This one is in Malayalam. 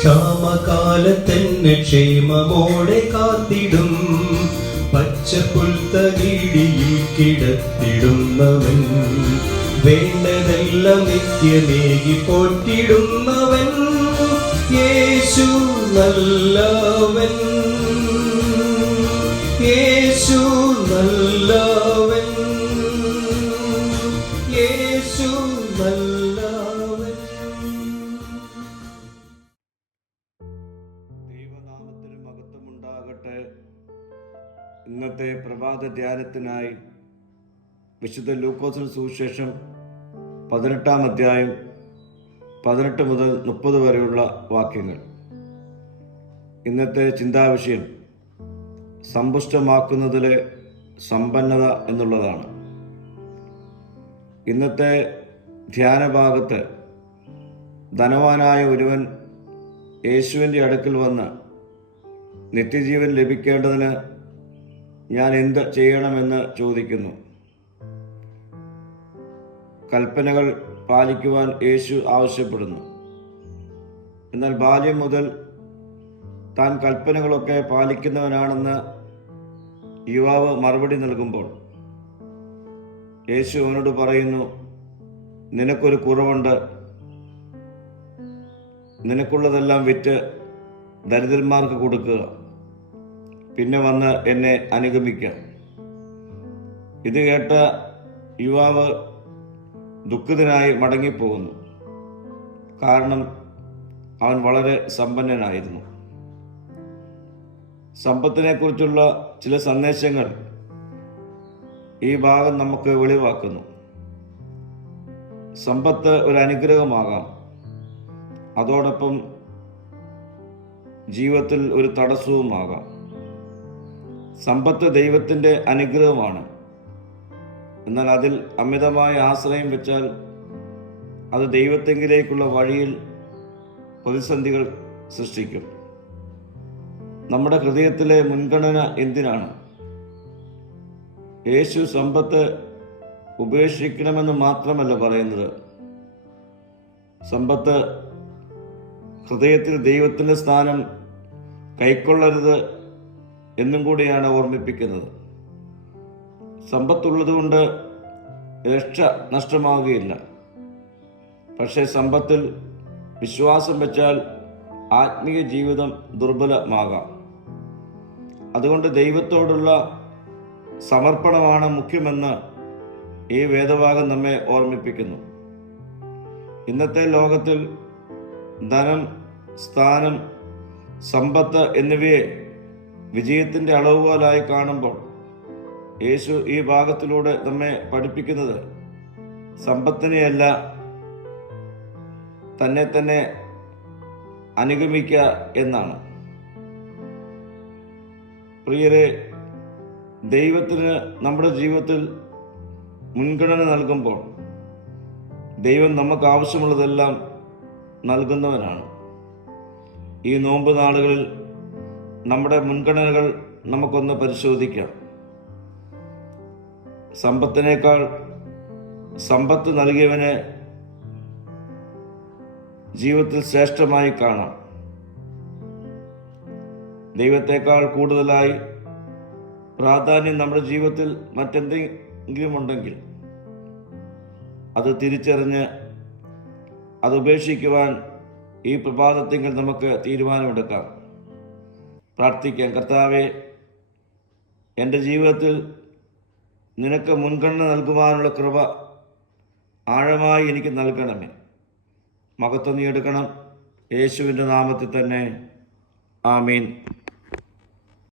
ക്ഷാമകാലത്തെന്നെ ക്ഷേമമോടെ കാത്തിടും. പച്ചപ്പുൽത്തകിടിയിൽ കിടത്തിടുന്നവൻ, വേണ്ടതെല്ലാം നിത്യമേകി പോറ്റിടുന്നവൻ. യേശു നല്ലവൻ, യേശു നല്ലവൻ, യേശു നല്ലവൻ. ദൈവനാമത്തിന് മഹത്വമുണ്ടാകട്ടെ. ഇന്നത്തെ പ്രഭാത ധ്യാനത്തിനായി വിശുദ്ധ ലൂക്കോസിന്റെ സുവിശേഷം 18-ാം അധ്യായം 18 മുതൽ 30 വരെയുള്ള വാക്യങ്ങൾ. ഇന്നത്തെ ചിന്താവിഷയം സമ്പുഷ്ടമാക്കുന്നതിലെ സമ്പന്നത എന്നുള്ളതാണ്. ഇന്നത്തെ ധ്യാനഭാഗത്ത് ധനവാനായ ഒരുവൻ യേശുവിൻ്റെ അടുക്കൽ വന്ന് നിത്യജീവൻ ലഭിക്കേണ്ടതിന് ഞാൻ എന്ത് ചെയ്യണമെന്ന് ചോദിക്കുന്നു. കൽപ്പനകൾ പാലിക്കുവാൻ യേശു ആവശ്യപ്പെടുന്നു. എന്നാൽ ബാല്യം മുതൽ താൻ കൽപ്പനകളൊക്കെ പാലിക്കുന്നവനാണെന്ന് യുവാവ് മറുപടി നൽകുമ്പോൾ യേശു അവനോട് പറയുന്നു, നിനക്കൊരു കുറവുണ്ട്, നിനക്കുള്ളതെല്ലാം വിറ്റ് ദരിദ്രന്മാർക്ക് കൊടുക്കുക, പിന്നെ വന്ന് എന്നെ അനുഗമിക്കുക. ഇത് കേട്ട യുവാവ് ദുഃഖിതനായി മടങ്ങിപ്പോകുന്നു. കാരണം അവൻ വളരെ സമ്പന്നനായിരുന്നു. സമ്പത്തിനെക്കുറിച്ചുള്ള ചില സന്ദേശങ്ങൾ ഈ ഭാഗം നമുക്ക് വെളിവാക്കുന്നു. സമ്പത്ത് ഒരു അനുഗ്രഹമാകാം, അതോടൊപ്പം ജീവിതത്തിൽ ഒരു തടസ്സവുമാകാം. സമ്പത്ത് ദൈവത്തിൻ്റെ അനുഗ്രഹമാണ്. എന്നാൽ അതിൽ അമിതമായ ആശ്രയം വെച്ചാൽ അത് ദൈവത്തെങ്കിലേക്കുള്ള വഴിയിൽ പ്രതിസന്ധികൾ സൃഷ്ടിക്കും. നമ്മുടെ ഹൃദയത്തിലെ മുൻഗണന എന്തിനാണ്? യേശു സമ്പത്ത് ഉപേക്ഷിക്കണമെന്ന് മാത്രമല്ല പറയുന്നത്, സമ്പത്ത് ഹൃദയത്തിൽ ദൈവത്തിൻ്റെ സ്ഥാനം കൈക്കൊള്ളരുത് എന്നും കൂടിയാണ് ഓർമ്മിപ്പിക്കുന്നത്. സമ്പത്തുള്ളതുകൊണ്ട് രക്ഷ നഷ്ടമാവുകയില്ല. പക്ഷേ സമ്പത്തിൽ വിശ്വാസം വെച്ചാൽ ആത്മീയ ജീവിതം ദുർബലമാകാം. അതുകൊണ്ട് ദൈവത്തോടുള്ള സമർപ്പണമാണ് മുഖ്യമെന്ന് ഈ വേദഭാഗം നമ്മെ ഓർമ്മിപ്പിക്കുന്നു. ഇന്നത്തെ ലോകത്തിൽ ധനം, സ്ഥാനം, സമ്പത്ത് എന്നിവയെ വിജയത്തിൻ്റെ അളവുകോലായി കാണുമ്പോൾ യേശു ഈ ഭാഗത്തിലൂടെ നമ്മെ പഠിപ്പിക്കുന്നത് സമ്പത്തിനെയല്ല, തന്നെ തന്നെ അനുഗമിക്കുക എന്നാണ്. പ്രിയരെ, ദൈവത്തിന് നമ്മുടെ ജീവിതത്തിൽ മുൻഗണന നൽകുമ്പോൾ ദൈവം നമുക്ക് ആവശ്യമുള്ളതെല്ലാം നൽകുന്നവനാണ്. ഈ നോമ്പ് നാളുകളിൽ നമ്മുടെ മുൻഗണനകൾ നമുക്കൊന്ന് പരിശോധിക്കാം. സമ്പത്തിനേക്കാൾ സമ്പത്ത് നൽകിയവനെ ജീവിതത്തിൽ ശ്രേഷ്ഠമായി കാണാം. ദൈവത്തെക്കാൾ കൂടുതലായി പ്രാധാന്യം നമ്മുടെ ജീവിതത്തിൽ മറ്റെന്തെങ്കിലും ഉണ്ടെങ്കിൽ അത് തിരിച്ചറിഞ്ഞ് അത് ഉപേക്ഷിക്കുവാൻ ഈ പ്രഭാതത്തിൽ നമുക്ക് തീരുമാനമെടുക്കാം. പ്രാർത്ഥിക്കാം. കർത്താവേ, എൻ്റെ ജീവിതത്തിൽ നിനക്ക് മുൻഗണന നൽകുവാനുള്ള കൃപ ആഴമായി എനിക്ക് നൽകണമേ. മഹത്വം നീ എടുക്കണം. യേശുവിൻ്റെ നാമത്തിൽ തന്നെ. ആമീൻ.